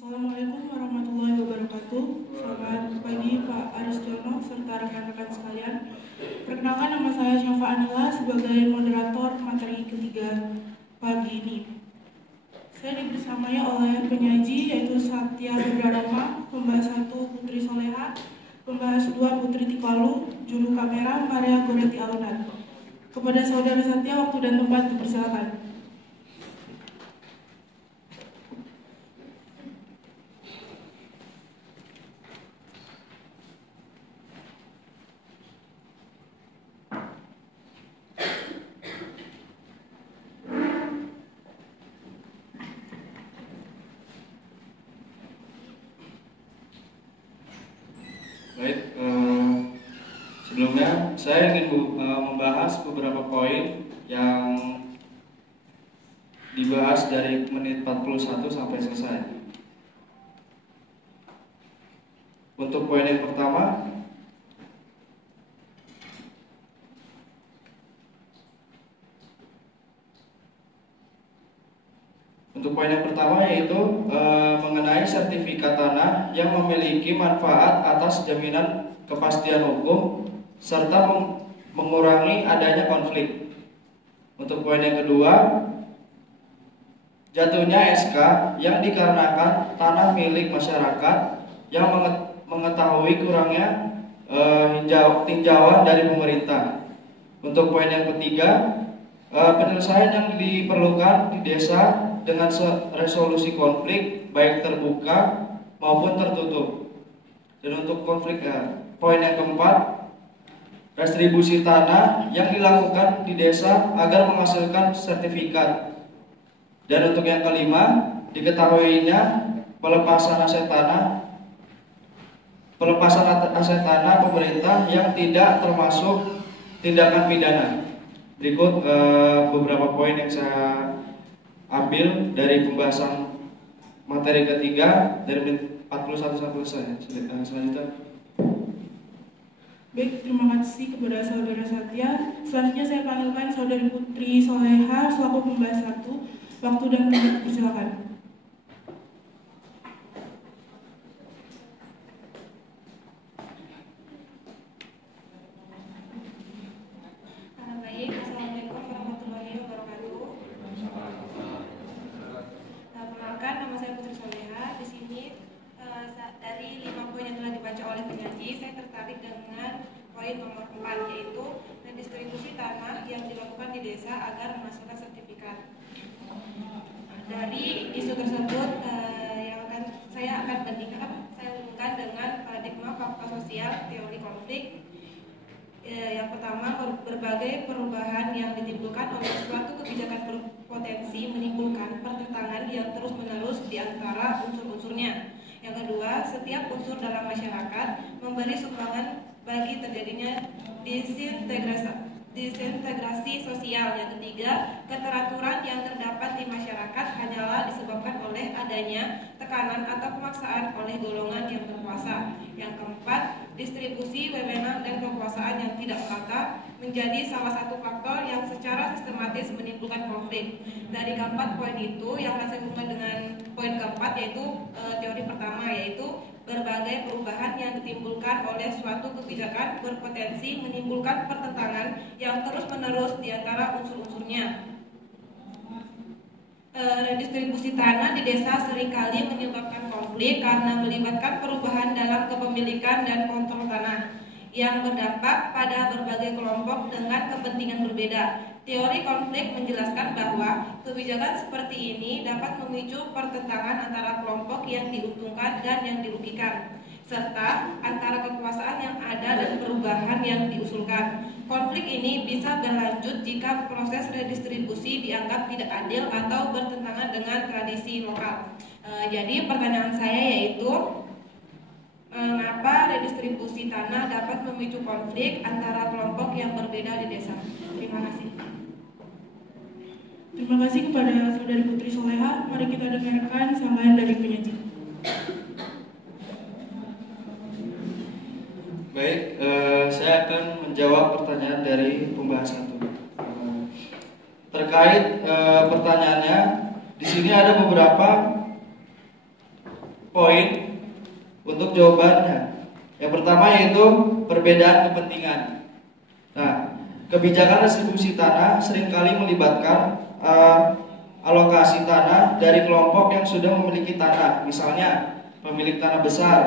Assalamualaikum warahmatullahi wabarakatuh. Selamat pagi Pak Aristiono serta rekan-rekan sekalian. Perkenalkan, nama saya Syafa Anila sebagai moderator materi ketiga pagi ini. Saya dibersamai oleh penyaji yaitu Satya Berdarama, pembahas 1 Putri Soleha, pembahas 2 Putri Tikalu, juru kamera Maria Goreti Alunat. Kepada saudara Satya, waktu dan tempat dipersilakan. Baik, sebelumnya saya ingin membahas beberapa poin yang dibahas dari menit 41 sampai selesai. Untuk poin yang pertama, yaitu mengenai sertifikat tanah yang memiliki manfaat atas jaminan kepastian hukum serta mengurangi adanya konflik. Untuk poin yang kedua, jatuhnya SK yang dikarenakan tanah milik masyarakat yang mengetahui kurangnya tinjauan dari pemerintah. Untuk poin yang ketiga, penyelesaian yang diperlukan di desa dengan resolusi konflik baik terbuka maupun tertutup. Dan untuk konflik, poin yang keempat, restribusi tanah yang dilakukan di desa agar menghasilkan sertifikat. Dan untuk yang kelima, diketahuinya pelepasan aset tanah pemerintah yang tidak termasuk tindakan pidana. Berikut beberapa poin yang saya ambil dari pembahasan materi ketiga dari menit 41 sampai selesai. Selanjutnya. Baik, terima kasih kepada saudara Satya. Selanjutnya saya panggilkan saudari Putri Soleha selaku pembahas 1. Waktu dan tempat persilakan. Baik, Assalamualaikum warahmatullahi wabarakatuh. Perkenalkan, nama saya Putri Soleha. Di sini dari 5 poin yang telah dibaca oleh penyaji, saya tertarik dengan poin nomor 4, yaitu redistribusi tanah yang dilakukan di desa agar menghasilkan sertifikat. Dari isu tersebut saya akan hubungkan dengan paradigma fakta sosial teori konflik. Yang pertama, berbagai perubahan yang ditimbulkan oleh suatu kebijakan berpotensi menimbulkan pertentangan yang terus-menerus di antara unsur-unsurnya. Yang kedua, setiap unsur dalam masyarakat memberi sumbangan bagi terjadinya disintegrasi sosial. Yang ketiga, keteraturan yang terdapat di masyarakat hanyalah disebabkan oleh adanya tekanan atau pemaksaan oleh golongan yang berkuasa. Yang keempat, distribusi wewenang dan kekuasaan yang tidak merata menjadi salah satu faktor yang secara sistematis menimbulkan konflik. Dari keempat poin itu, yang akan saya hubungkan dengan poin keempat, yaitu teori pertama, yaitu berbagai perubahan yang ditimbulkan oleh suatu kebijakan berpotensi menimbulkan pertentangan yang terus-menerus di antara unsur-unsurnya. Redistribusi tanah di desa seringkali menyebabkan konflik karena melibatkan perubahan dalam kepemilikan dan kontrol tanah yang berdampak pada berbagai kelompok dengan kepentingan berbeda. Teori konflik menjelaskan bahwa kebijakan seperti ini dapat memicu pertentangan antara kelompok yang diuntungkan dan yang dirugikan, serta antara kekuasaan yang ada dan perubahan yang diusulkan. Konflik ini bisa berlanjut jika proses redistribusi dianggap tidak adil atau bertentangan dengan tradisi lokal. Jadi pertanyaan saya yaitu, mengapa redistribusi tanah dapat memicu konflik antara kelompok yang berbeda di desa? Terima kasih. Terima kasih kepada saudari Putri Soleha. Mari kita dengarkan sanggahan dari penyaji. Baik, saya akan menjawab pertanyaan dari pembahas 1. Terkait pertanyaannya, di sini ada beberapa poin untuk jawabannya. Yang pertama yaitu perbedaan kepentingan. Nah, kebijakan distribusi tanah seringkali melibatkan alokasi tanah dari kelompok yang sudah memiliki tanah, misalnya pemilik tanah besar,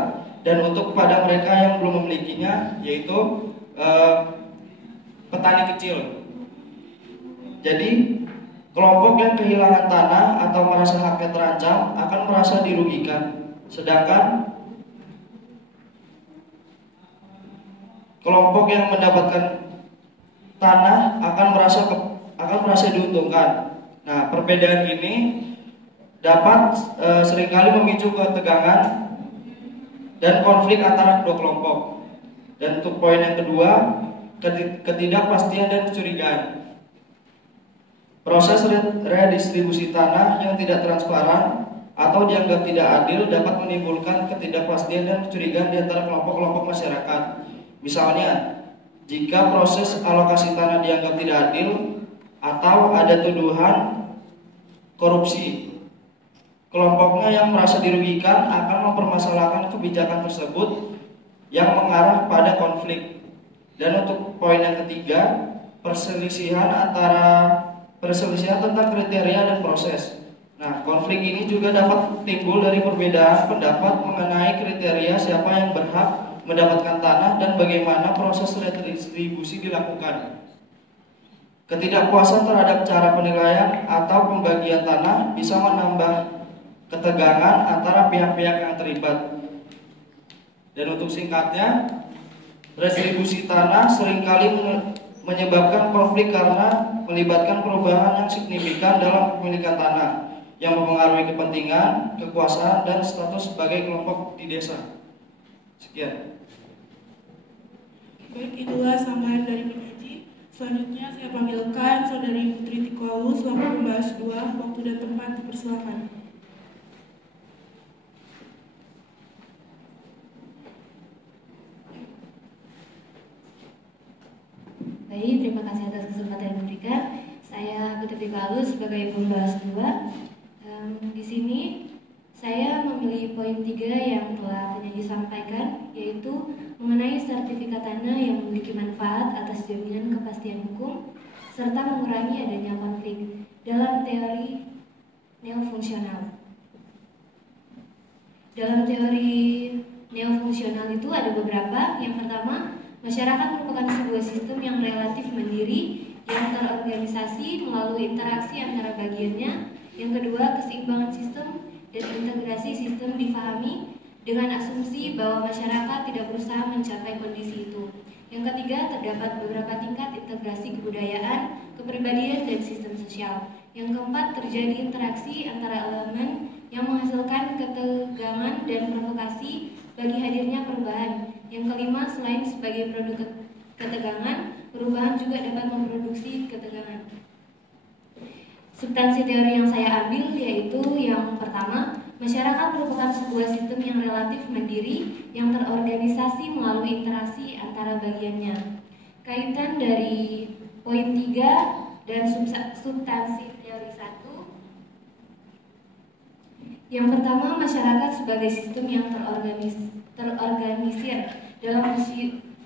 dan untuk pada mereka yang belum memilikinya, yaitu petani kecil. Jadi kelompok yang kehilangan tanah atau merasa haknya terancam akan merasa dirugikan, sedangkan kelompok yang mendapatkan tanah akan merasa diuntungkan. Nah, perbedaan ini dapat seringkali memicu ketegangan dan konflik antara kedua kelompok. Dan untuk poin yang kedua, ketidakpastian dan kecurigaan. Proses redistribusi tanah yang tidak transparan atau dianggap tidak adil dapat menimbulkan ketidakpastian dan kecurigaan di antara kelompok-kelompok masyarakat. Misalnya, jika proses alokasi tanah dianggap tidak adil atau ada tuduhan korupsi, kelompoknya yang merasa dirugikan akan mempermasalahkan kebijakan tersebut yang mengarah pada konflik. Dan untuk poin yang ketiga, perselisihan tentang kriteria dan proses. Nah, konflik ini juga dapat timbul dari perbedaan pendapat mengenai kriteria siapa yang berhak mendapatkan tanah dan bagaimana proses redistribusi dilakukan. Ketidakpuasan terhadap cara penilaian atau pembagian tanah bisa menambah ketegangan antara pihak-pihak yang terlibat. Dan untuk singkatnya, redistribusi tanah seringkali menyebabkan konflik karena melibatkan perubahan yang signifikan dalam kepemilikan tanah yang mempengaruhi kepentingan, kekuasaan, dan status sebagai kelompok di desa. Sekian. Baik, itulah sambahan dari penyaji. Selanjutnya saya panggilkan Saudari Putri Tikolu selaku pembahas 2. Waktu dan tempat dipersilakan. Baik, terima kasih atas kesempatan yang diberikan. Saya Putri Tikolu sebagai pembahas 2. Di sini saya memilih poin 3 yang telah penyaji sampaikan, yaitu mengenai sertifikat tanah yang memiliki manfaat atas jaminan kepastian hukum serta mengurangi adanya konflik dalam teori neofungsional. Dalam teori neofungsional itu ada beberapa. Yang pertama, masyarakat merupakan sebuah sistem yang relatif mandiri yang terorganisasi melalui interaksi antara bagiannya. Yang kedua, keseimbangan sistem dan integrasi sistem difahami dengan asumsi bahwa masyarakat tidak berusaha mencapai kondisi itu. Yang ketiga, terdapat beberapa tingkat integrasi kebudayaan, kepribadian, dan sistem sosial. Yang keempat, terjadi interaksi antara elemen yang menghasilkan ketegangan dan provokasi bagi hadirnya perubahan. Yang kelima, selain sebagai produk ketegangan, perubahan juga dapat memproduksi ketegangan. Substansi teori yang saya ambil yaitu yang pertama, masyarakat merupakan sebuah sistem yang relatif mandiri yang terorganisasi melalui interaksi antara bagiannya. Kaitan dari poin 3 dan substansi teori 1. Yang pertama, masyarakat sebagai sistem yang terorganisir. Dalam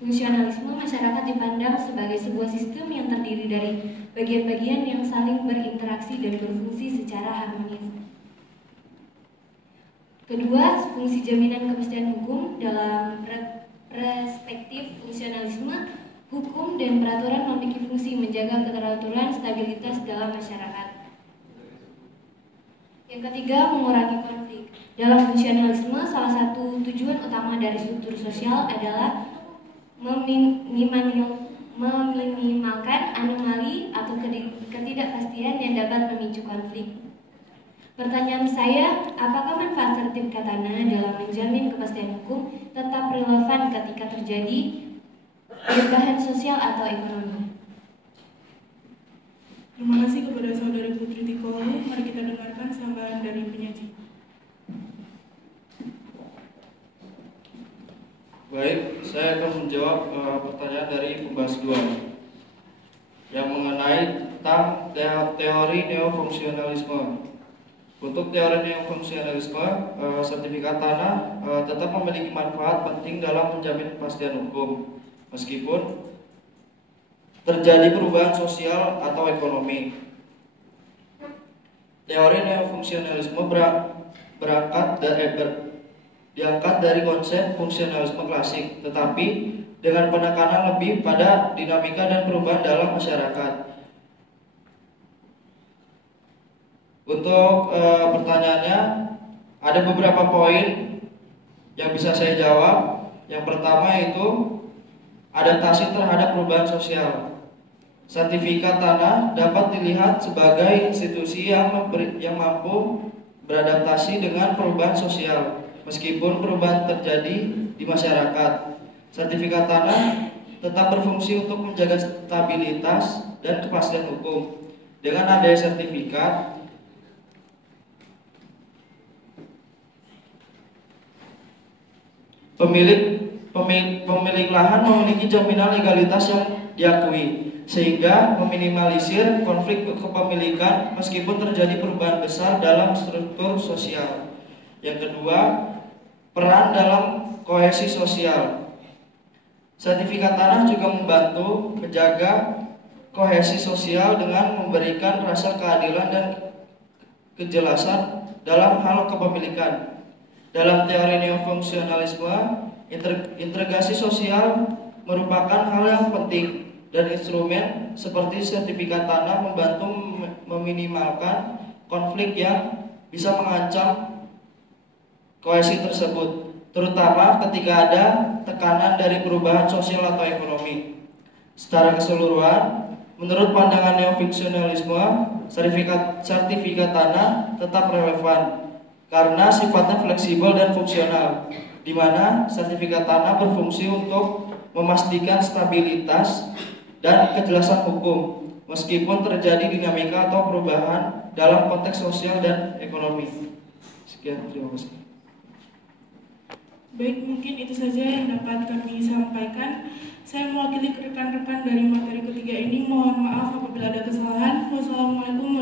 fungsionalisme, masyarakat dipandang sebagai sebuah sistem yang terdiri dari bagian-bagian yang saling berinteraksi dan berfungsi secara harmonis. Kedua, fungsi jaminan kepastian hukum. Dalam perspektif fungsionalisme, hukum dan peraturan memiliki fungsi menjaga keteraturan stabilitas dalam masyarakat. Yang ketiga, mengurangi konflik. Dalam fungsionalisme, salah satu tujuan utama dari struktur sosial adalah meminimalkan anomali atau ketidakpastian yang dapat memicu konflik. Pertanyaan saya, apakah manfaat sertifikat tanah dalam menjamin kepastian hukum tetap relevan ketika terjadi perubahan sosial atau ekonomi? Terima kasih kepada Saudari Putri Tikolu. Mari kita dengarkan sambahan dari penyaji. Baik, saya akan menjawab pertanyaan dari pembahas 2 yang mengenai tentang teori neofungsionalisme. Untuk teori neofungsionalisme, sertifikat tanah tetap memiliki manfaat penting dalam menjamin kepastian hukum, meskipun terjadi perubahan sosial atau ekonomi. Teori neofungsionalisme diangkat dari konsep fungsionalisme klasik, tetapi dengan penekanan lebih pada dinamika dan perubahan dalam masyarakat. Untuk pertanyaannya, ada beberapa poin yang bisa saya jawab. Yang pertama itu adaptasi terhadap perubahan sosial. Sertifikat tanah dapat dilihat sebagai institusi yang mampu beradaptasi dengan perubahan sosial, meskipun perubahan terjadi di masyarakat. Sertifikat tanah tetap berfungsi untuk menjaga stabilitas dan kepastian hukum. Dengan adanya sertifikat, pemilik lahan memiliki jaminan legalitas yang diakui, sehingga meminimalisir konflik kepemilikan meskipun terjadi perubahan besar dalam struktur sosial. Yang kedua, peran dalam kohesi sosial. Sertifikat tanah juga membantu menjaga kohesi sosial dengan memberikan rasa keadilan dan kejelasan dalam hal kepemilikan. Dalam teori neofungsionalisme, integrasi sosial merupakan hal yang penting, dan instrumen seperti sertifikat tanah membantu meminimalkan konflik yang bisa mengancam kohesi tersebut, terutama ketika ada tekanan dari perubahan sosial atau ekonomi. Secara keseluruhan, menurut pandangan neofungsionalisme, sertifikat tanah tetap relevan karena sifatnya fleksibel dan fungsional, di mana sertifikat tanah berfungsi untuk memastikan stabilitas dan kejelasan hukum, meskipun terjadi dinamika atau perubahan dalam konteks sosial dan ekonomi. Sekian, terima kasih. Baik, mungkin itu saja yang dapat kami sampaikan. Saya mewakili rekan-rekan dari materi ketiga ini. Mohon maaf apabila ada kesalahan. Wassalamualaikum